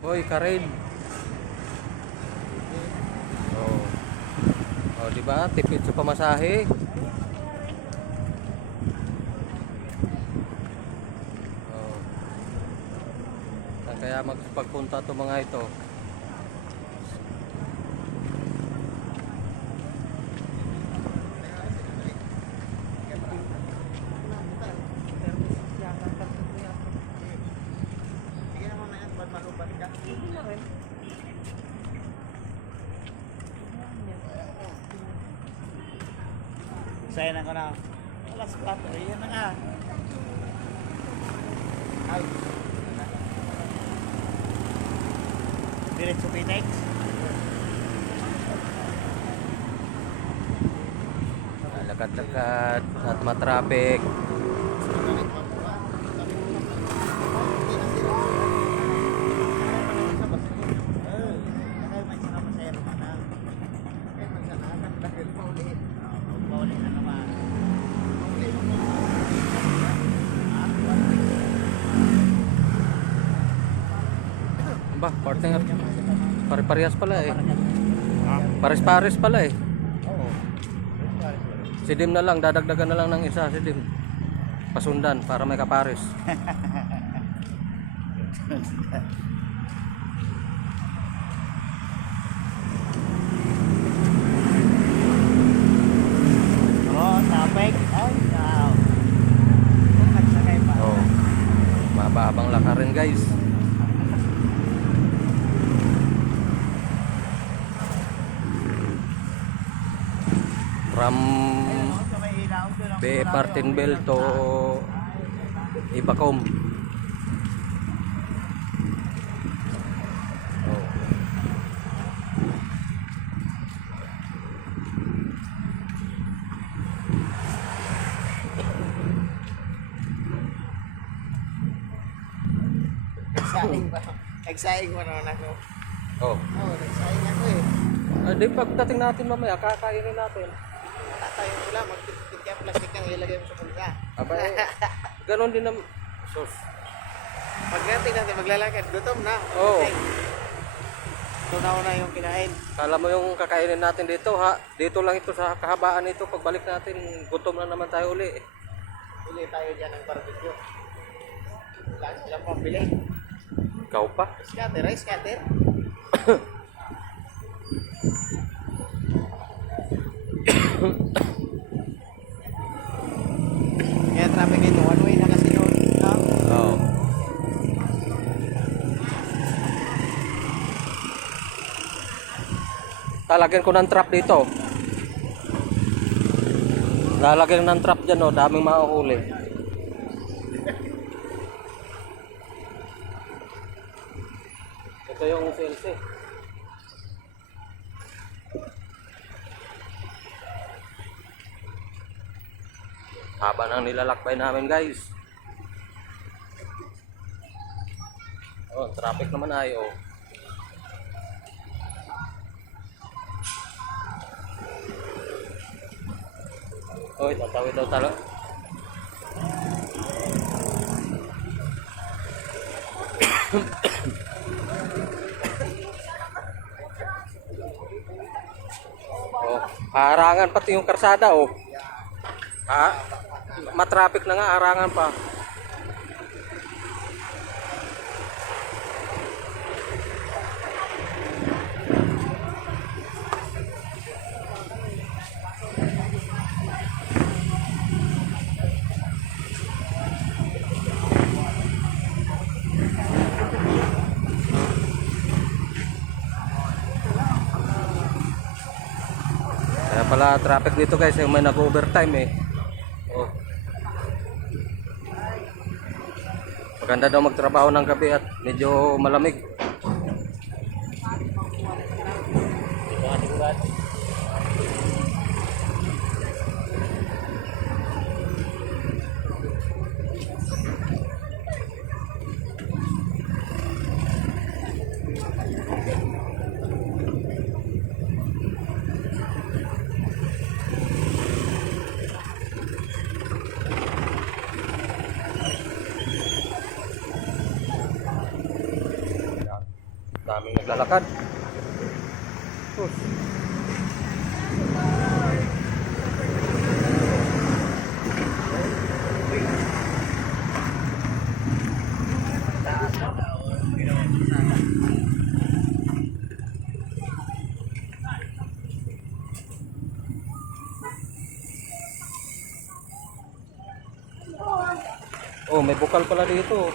Hoy, Karen. Oh. Oh, di ba? Tipid sa pamasahe. Oh. Saan kaya magpagpunta to mga ito? Saya na ko na. Wala sa plato. Ayan na nga. Ay. Diretso Pitex. Lakad-lakad at matraffic. Ba, partner. Pare-parehas pala eh. Pares-pares pala eh. Si Dim na lang, dadagdagan na lang ng isa si Dim. Pasundan para may kapares. Oh, tapek. Ay, wow. Nagsakay pa. Oh. Mababang lakarin guys. From B. Martinbel to Ibacom. Oh. Exciting ba? Exciting mo naman ako. Oh. Oo, exciting ako eh. Di pagdating natin mamaya, kakainin natin. Wala tayo pula, magtitit ka plastic kang ilagay mo sa bulsa. Aba, ganon din naman. Sus. Pagdating natin maglalakad, gutom na. Oo. Ito na yung kinain. Kala mo yung kakainin natin dito ha? Dito lang ito sa kahabaan nito. Pagbalik natin, gutom na naman tayo uli. Bili tayo dyan ng barbecue. Wala silang pambili. Ikaw pa? Scatter, rice scatter. Kaya traffic ito, one way na kasi yun. No? Oo. Talagyan ko ng trap dito. Lalagyan ng trap dyan o, daming mahuhuli. Ito yung CLC. Haba ng nilalakbay namin guys. Oh, traffic naman ay oh. Oy, tatawid daw talo. Oh, harangan pati yung karsada oh. Ha? Matraffic na nga, harangan pa. Kaya pala traffic dito guys, yung may nag-overtime eh. Oh. Maganda daw magtrabaho ng gabi at medyo malamig. Daming naglalakad. Sus. Oh, may bukal pala dito.